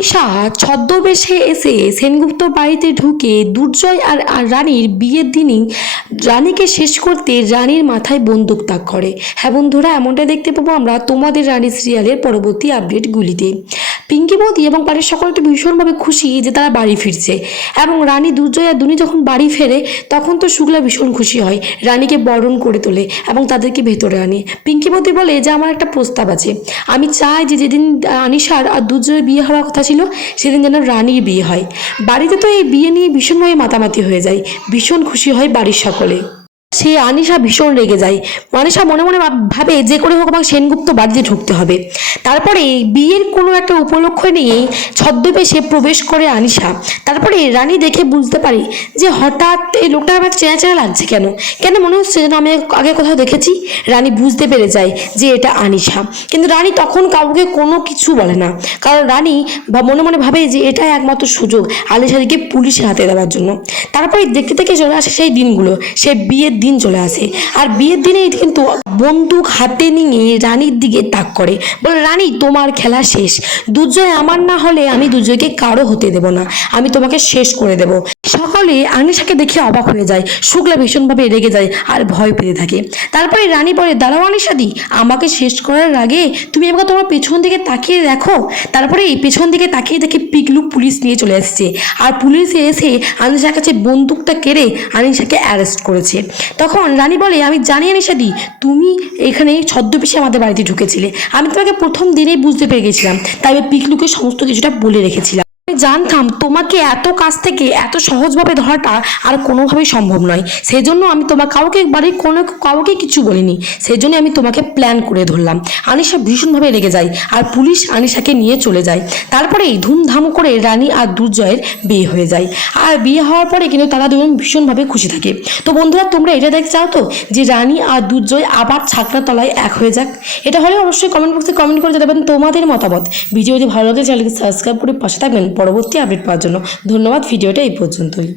ঈশা ছদ্মবেশে এসে সেনগুপ্ত বাড়িতে ঢুকে দুর্জয় আর আর রানীর বিয়ের দিনই রানীকে শেষ করতে রানীর মাথায় বন্দুক তাক করে। হ্যাঁ বন্ধুরা এমনটা দেখতে পাবো আমরা তোমাদের রানী সিরিয়ালের পরবর্তী আপডেটগুলিতে পিঙ্কি মোদি এবং বাড়ির সকলে তো ভীষণভাবে খুশি যে তারা বাড়ি ফিরছে। এবং রানী দুর্জয় আর দুনি যখন বাড়ি ফেরে, তখন তো শুক্লা ভীষণ খুশি হয়, রানীকে বরণ করে তোলে এবং তাদেরকে ভেতরে আনে। পিঙ্কি মোদি বলে যে আমার একটা প্রস্তাব আছে। আমি চাই যে যেদিন আনিশার আর দুর্জয়ের বিয়ে হওয়ার কথা ছিল, সেদিন যেন রানীর বিয়ে হয়। বাড়িতে তো এই বিয়ে নিয়ে ভীষণভাবে মাতামাতি হয়ে যায়। ভীষণ খুশি হয় বাড়ির সকলে। সে আনিশা ভীষণ রেগে যায়। আনিশা মনে মনে ভাব- যে করে হোক আমাকে সেনগুপ্ত বাড়িতে ঢুকতে হবে। তারপরে বিয়ের কোনো একটা উপলক্ষ নিয়ে ছদ্মবেশে প্রবেশ করে আনিশা। তারপরে রানী দেখে বুঝতে পারি যে হঠাৎ এই লোকটা আমার চেনা চেনা লাগছে কেন? কেন মনে হচ্ছে যেন আমি আগে কোথাও দেখেছি? রানী বুঝতে পেরে যায় যে এটা আনিশা। কিন্তু রানী তখন কাউকে কোনো কিছু বলে না। কারণ রানী মনে মনে ভাবে যে এটাই একমাত্র সুযোগ আনিশাদিকে পুলিশের হাতে দেওয়ার জন্য। তারপরে দেখতে দেখতে চলে আসে সেই দিনগুলো। সে বিয়ের দিন চলে আসে। আর বিয়ের দিনে কিন্তু বন্দুক হাতে নিয়ে রানীর দিকে তাক করে। বলে, রানী, তোমার খেলা শেষ। দুর্জয় আমার না হলে আমি দুর্জয়কে কারও হতে দেব না। আমি তোমাকে শেষ করে দেব। সকলে আনিশাকে দেখে অবাক হয়ে যায়। শুক্লা ভীষণভাবে রেগে যায় আর ভয় পেতে থাকে। তারপরে রানী বলে, দাঁড়াও আনিশাদি, আমাকে শেষ করার আগে তুমি আমাকে তোমার পেছন দিকে তাকিয়ে দেখো। তারপরে এই পেছন দিকে তাকিয়ে দেখে পিকলু পুলিশ নিয়ে চলে আসছে আর পুলিশ এসে আনিশার কাছে বন্দুকটা কেড়ে আনিশাকে অ্যারেস্ট করেছে। তখন রানী বলে, আমি জানি আনিশাদি, তুমি এখানে ছদ্মবেশে আমাদের বাড়িতে ঢুকেছিলে। আমি তোমাকে প্রথম দিনেই বুঝতে পেরে গেছিলাম। তাই আমি পিকলুকে সমস্ত কিছুটা বলে রেখেছিলাম। জানতাম তোমাকে এত কাছ থেকে এত সহজভাবে ধরাটা আর কোনোভাবেই সম্ভব নয়। সেই জন্য আমি তোমার কাউকে বাড়ির কোনো কাউকে কিছু বলিনি। সেই জন্য আমি তোমাকে প্ল্যান করে ধরলাম। আনিশা ভীষণভাবে রেগে যায় আর পুলিশ আনিশাকে নিয়ে চলে যায়। তারপরেই ধুমধাম করে রানী আর দুর্জয়ের বিয়ে হয়ে যায়। আর বিয়ে হওয়ার পরে কিন্তু তারা দুজন ভীষণভাবে খুশি থাকে। তো বন্ধুরা, তোমরা এটা দেখতে চাও তো? যে রানী আর দুর্জয় আবার ছাকরা তলায় এক হয়ে যাক। এটা হলে অবশ্যই কমেন্ট বক্সে কমেন্ট করে জানাবেন তোমাদের মতামত। ভিডিও যদি ভালো লাগে চ্যানেলকে সাবস্ক্রাইব করে পাশে থাকবেন। পরবর্তী আপডেট পাওয়ার জন্য। ধন্যবাদ ভিডিওটা এই পর্যন্তই।